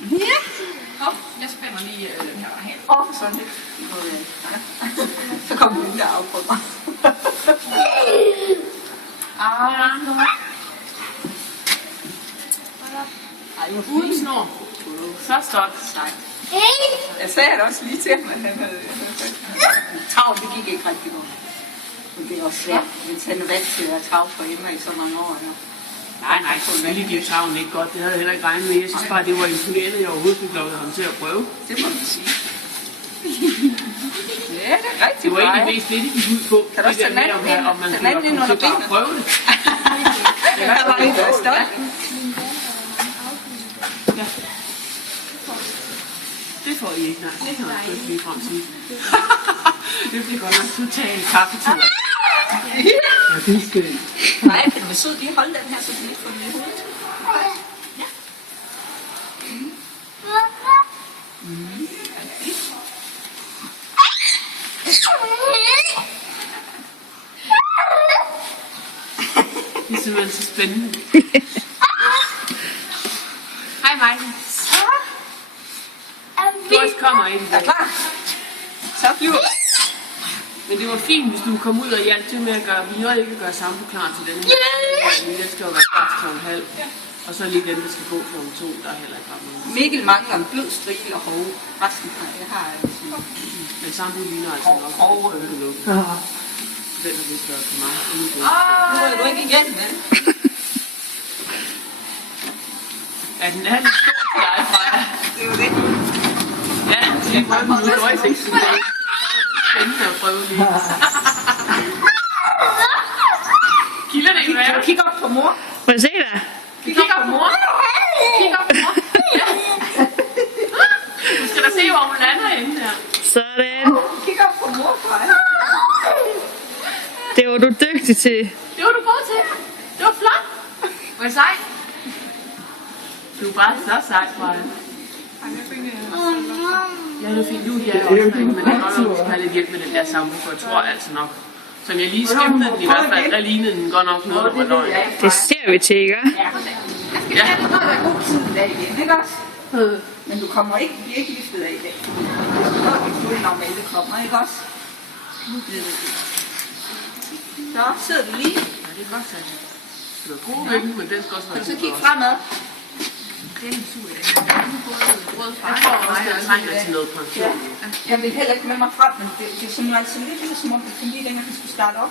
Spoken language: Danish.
Ja. Hop, jeg spænder lige den her hen. Sådan lidt. Så kommer den der af på mig. Uden snor. Først op. Jeg sagde det også lige til ham, at han havde travlt. Det gik ikke rigtig godt. Men det er også svært, hvis han er vant til at være travlt for hjemme i så mange år nu. Nej, selvfølgelig gik travlen ikke godt. Det havde jeg heller ikke regnet med. Jeg synes bare, det var imponerende, at jeg overhovedet fik lov ham til at prøve. Det må man sige. Ja, det er rigtig det var egentlig mest lidt, det gik ud på. Kan du også tage den anden om man skulle komme til bare at prøve det. Jeg var ikke stolt. Ja. Det får I ikke, nej. Det kan jeg ikke lige frem sige. Det bliver godt nok totalt kaffetur. Ja, det er skønt. Nej, den er sød. Lige holde den her, så den ikke får den i hovedet. Ja. Det er simpelthen så spændende. Hej, Michael. Doris kommer ikke. Er klar? Så flyver. Men det var fint, hvis du kom ud og hjalp til med at gøre, vi nåede ikke at gøre sammen klar til den her. Den skal jo være klar til 12:30. Og så lige den, der skal gå kl. 2, der er heller ikke ret noget. Mikkel mangler en blød stril og hove. Resten har jeg sådan. Men samtidig ligner altså nok. Den har vist været for mig. Nu er du ikke igen, vel? Ja, den er lidt stor til dig, Freja. Det er jo det. Ja, det er prøvet med Doris ikke sådan dag. Spændende at prøve lige. Kilder det ikke, hvad? Kan du kigge op på mor? Må jeg se dig? Kig op på mor. Kig op på mor. Ja. Du skal da se, hvor hun lander inde her. Sådan. Kig op på mor, Freja. Det var du dygtig til. Det var du god til. Det var flot. Var det sej? Du er bare så sej, Freja. Ja, det er fint. Du er også derinde, men det er godt nok, at have lidt hjælp med den der samle, for jeg tror altså nok. Som jeg lige skimtede den i hvert fald, der lignede den godt nok noget, der var løgn. Det ser vi til, ikke? Ja, det har været god tid i dag igen, ikke også? Men du kommer ikke, bliver ikke liftet af i dag. Når Mette kommer, ikke også? Så sidder du lige. Ja, det er godt sagt. Du er god ved den, men den skal også være Kan du så god kigge også. fremad? Den er sur i dag. Jeg tror også, den trænger til noget pension. Jeg vil heller ikke med mig frem, men det er sådan altid lidt som om, at lige dengang han skulle starte op.